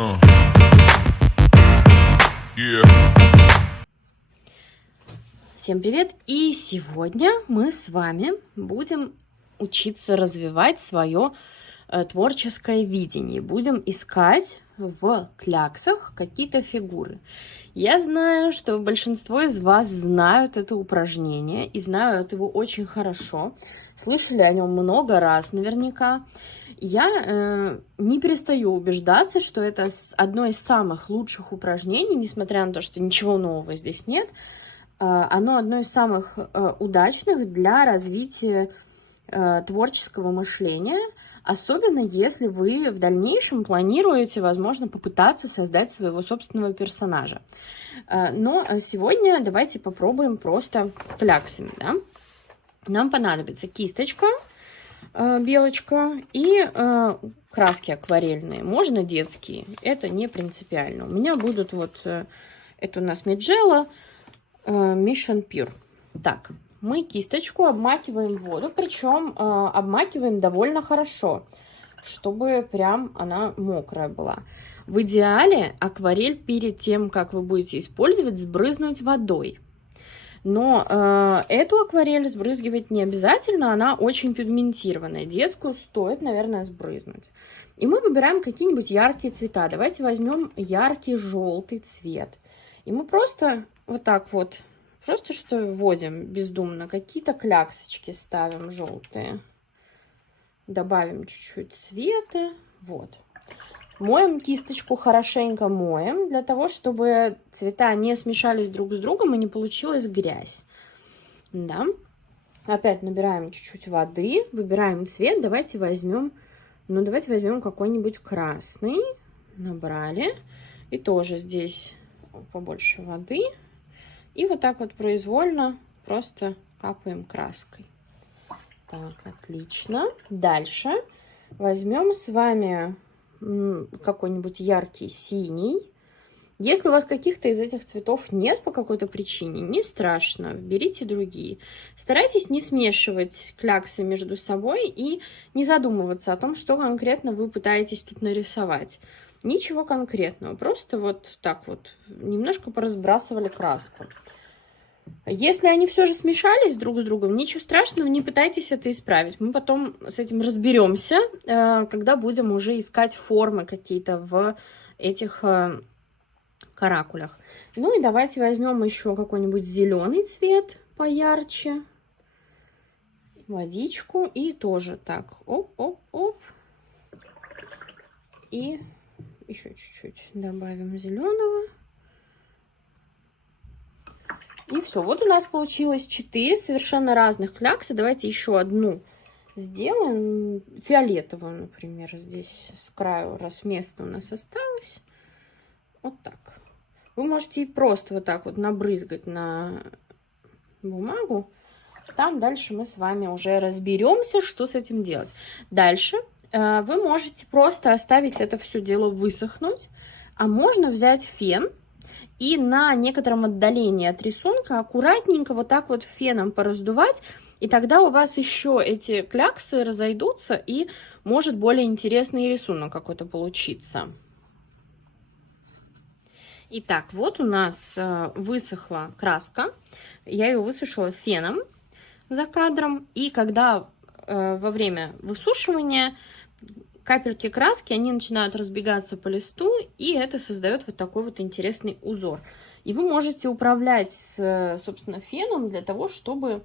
Yeah. Всем привет! И сегодня мы с вами будем учиться развивать свое творческое видение. Будем искать в кляксах какие-то фигуры. Я знаю, что большинство из вас знают это упражнение и знают его очень хорошо. Слышали о нем много раз наверняка. Я не перестаю убеждаться, что это одно из самых лучших упражнений, несмотря на то, что ничего нового здесь нет. Оно одно из самых удачных для развития творческого мышления, особенно если вы в дальнейшем планируете, возможно, попытаться создать своего собственного персонажа. Но сегодня давайте попробуем просто с кляксами. Да? Нам понадобится кисточка, белочка и краски акварельные. Можно детские, это не принципиально. У меня будут вот, это у нас Midgello Mission Pure. Так, мы кисточку обмакиваем в воду, причем обмакиваем довольно хорошо, чтобы прям она мокрая была. В идеале акварель перед тем, как вы будете использовать, сбрызнуть водой. Но эту акварель сбрызгивать не обязательно, она очень пигментированная. Детскую стоит, наверное, сбрызнуть. И мы выбираем какие-нибудь яркие цвета. Давайте возьмем яркий желтый цвет. И мы просто вот так вот, просто что вводим бездумно, какие-то кляксочки ставим желтые. Добавим чуть-чуть цвета. Вот. Моем кисточку, хорошенько моем, для того, чтобы цвета не смешались друг с другом и не получилась грязь. Да. Опять набираем чуть-чуть воды, выбираем цвет. Давайте возьмем какой-нибудь красный. Набрали. И тоже здесь побольше воды. И вот так вот произвольно просто капаем краской. Так, отлично. Дальше возьмем с вами какой-нибудь яркий синий. Если у вас каких-то из этих цветов нет по какой-то причине, не страшно, берите другие. Старайтесь не смешивать кляксы между собой и не задумываться о том, что конкретно вы пытаетесь тут нарисовать. Ничего конкретного, просто вот так вот немножко поразбрасывали краску. Если они все же смешались друг с другом, ничего страшного, не пытайтесь это исправить. Мы потом с этим разберемся, когда будем уже искать формы какие-то в этих каракулях. Ну и давайте возьмем еще какой-нибудь зеленый цвет поярче. Водичку и тоже так, оп-оп-оп. И еще чуть-чуть добавим зеленого. И все, вот у нас получилось 4 совершенно разных кляксы. Давайте еще одну сделаем, фиолетовую, например, здесь с краю, раз место у нас осталось. Вот так. Вы можете и просто вот так вот набрызгать на бумагу. Там дальше мы с вами уже разберемся, что с этим делать. Дальше вы можете просто оставить это все дело высохнуть, а можно взять фен и на некотором отдалении от рисунка аккуратненько вот так вот феном пораздувать, и тогда у вас еще эти кляксы разойдутся, и может более интересный рисунок какой-то получиться. Итак, вот у нас высохла краска, я ее высушила феном за кадром, и когда во время высушивания капельки краски, они начинают разбегаться по листу, и это создает вот такой вот интересный узор. И вы можете управлять, собственно, феном для того, чтобы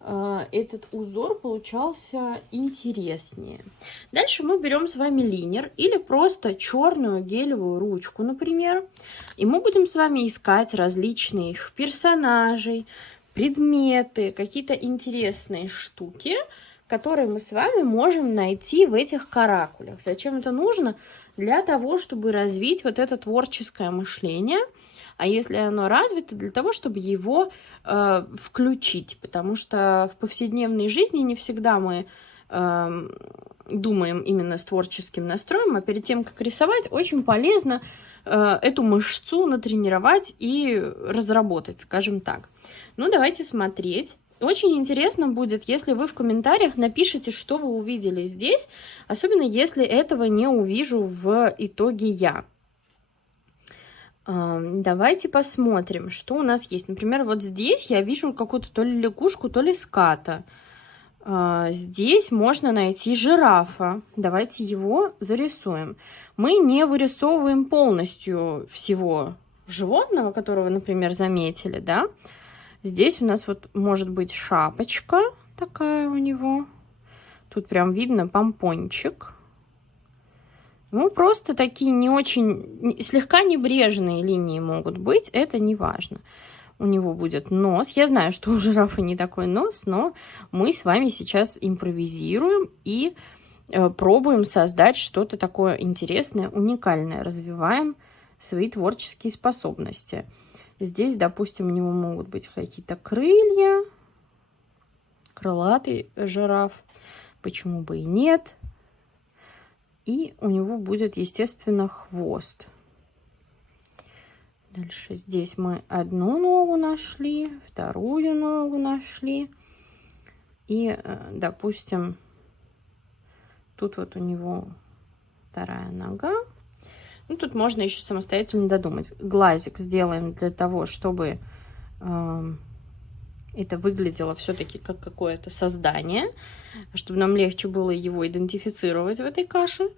этот узор получался интереснее. Дальше мы берем с вами линер или просто черную гелевую ручку, например, и мы будем с вами искать различные персонажей, предметы, какие-то интересные штуки, которые мы с вами можем найти в этих каракулях. Зачем это нужно? Для того, чтобы развить вот это творческое мышление. А если оно развито, для того, чтобы его включить. Потому что в повседневной жизни не всегда мы думаем именно с творческим настроем. А перед тем, как рисовать, очень полезно эту мышцу натренировать и разработать, скажем так. Ну, давайте смотреть. Очень интересно будет, если вы в комментариях напишите, что вы увидели здесь, особенно если этого не увижу в итоге я. Давайте посмотрим, что у нас есть. Например, вот здесь я вижу какую-то то ли лягушку, то ли ската. Здесь можно найти жирафа. Давайте его зарисуем. Мы не вырисовываем полностью всего животного, которого, например, заметили, да? Здесь у нас вот может быть шапочка такая у него. Тут прям видно помпончик. Ну, просто такие не очень, слегка небрежные линии могут быть, это не важно. У него будет нос. Я знаю, что у жирафа не такой нос, но мы с вами сейчас импровизируем и пробуем создать что-то такое интересное, уникальное. Развиваем свои творческие способности. Здесь, допустим, у него могут быть какие-то крылья. Крылатый жираф. Почему бы и нет? И у него будет, естественно, хвост. Дальше здесь мы одну ногу нашли, вторую ногу нашли. И, допустим, тут вот у него вторая нога. Ну, тут можно еще самостоятельно додумать. Глазик сделаем для того, чтобы это выглядело все-таки как какое-то создание, чтобы нам легче было его идентифицировать в этой каше.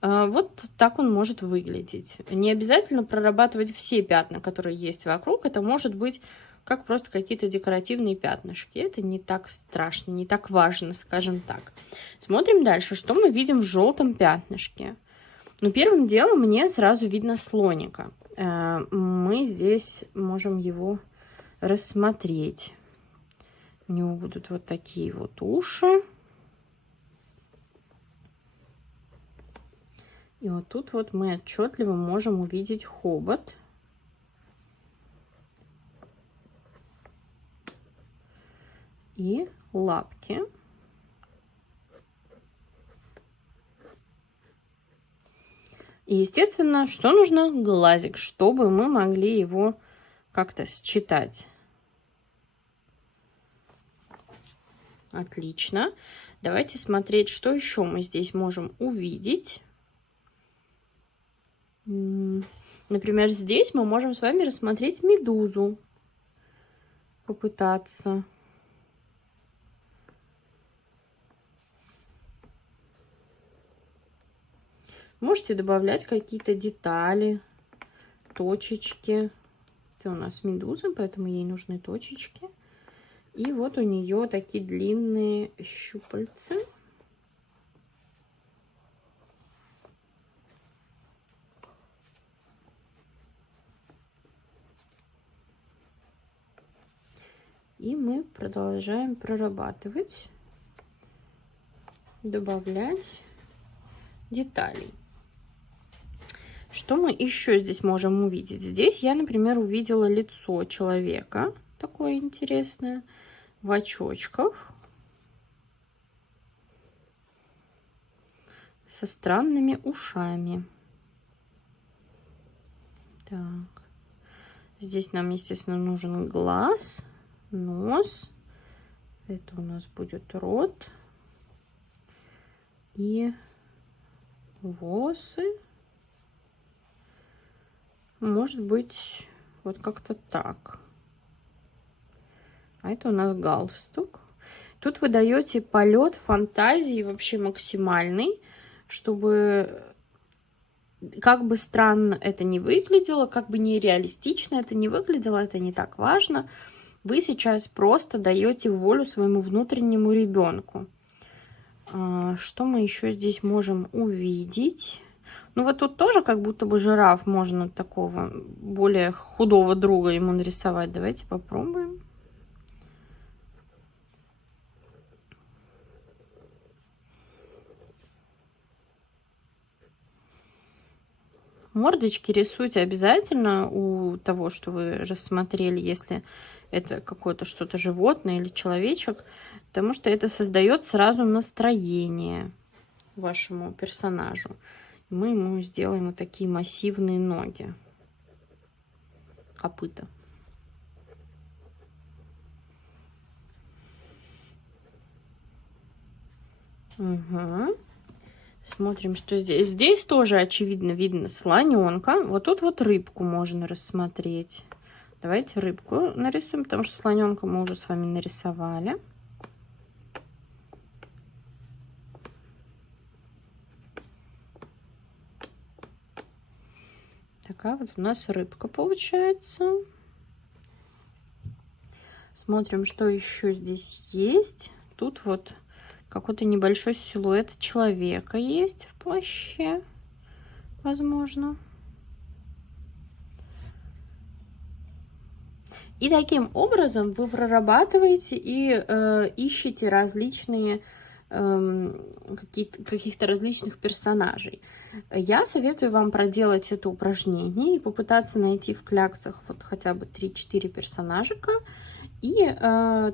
Вот так он может выглядеть. Не обязательно прорабатывать все пятна, которые есть вокруг. Это может быть как просто какие-то декоративные пятнышки. Это не так страшно, не так важно, скажем так. Смотрим дальше, что мы видим в желтом пятнышке. Ну, первым делом мне сразу видно слоника. Мы здесь можем его рассмотреть. У него будут вот такие вот уши. И вот тут вот мы отчетливо можем увидеть хобот. И лапки. И, естественно, что нужно? Глазик, чтобы мы могли его как-то считать. Отлично. Давайте смотреть, что еще мы здесь можем увидеть. Например, здесь мы можем с вами рассмотреть медузу. Попытаться. Можете добавлять какие-то детали, точечки. Это у нас медуза, поэтому ей нужны точечки. И вот у нее такие длинные щупальца. И мы продолжаем прорабатывать, добавлять деталей. Что мы еще здесь можем увидеть? Здесь я, например, увидела лицо человека, такое интересное, в очочках, со странными ушами. Так. Здесь нам, естественно, нужен глаз, нос. Это у нас будет рот. И волосы. Может быть, вот как-то так. А это у нас галстук. Тут вы даете полет фантазии вообще максимальный, чтобы как бы странно это не выглядело, как бы нереалистично это не выглядело, это не так важно. Вы сейчас просто даете волю своему внутреннему ребенку. Что мы еще здесь можем увидеть? Ну вот тут тоже как будто бы жираф, можно такого более худого друга ему нарисовать. Давайте попробуем. Мордочки рисуйте обязательно у того, что вы рассмотрели, если это какое-то что-то животное или человечек, потому что это создает сразу настроение вашему персонажу. Мы ему сделаем вот такие массивные ноги, копыта. Угу. Смотрим, что здесь. Здесь тоже, очевидно, видно слоненка. Вот тут вот рыбку можно рассмотреть. Давайте рыбку нарисуем, потому что слоненка мы уже с вами нарисовали. Такая вот у нас рыбка получается. Смотрим, что еще здесь есть. Тут вот какой-то небольшой силуэт человека есть в плаще, возможно. И таким образом вы прорабатываете и ищете различные каких-то различных персонажей. Я советую вам проделать это упражнение и попытаться найти в кляксах вот хотя бы 3-4 персонажика. И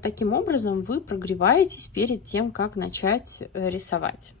таким образом вы прогреваетесь перед тем, как начать рисовать.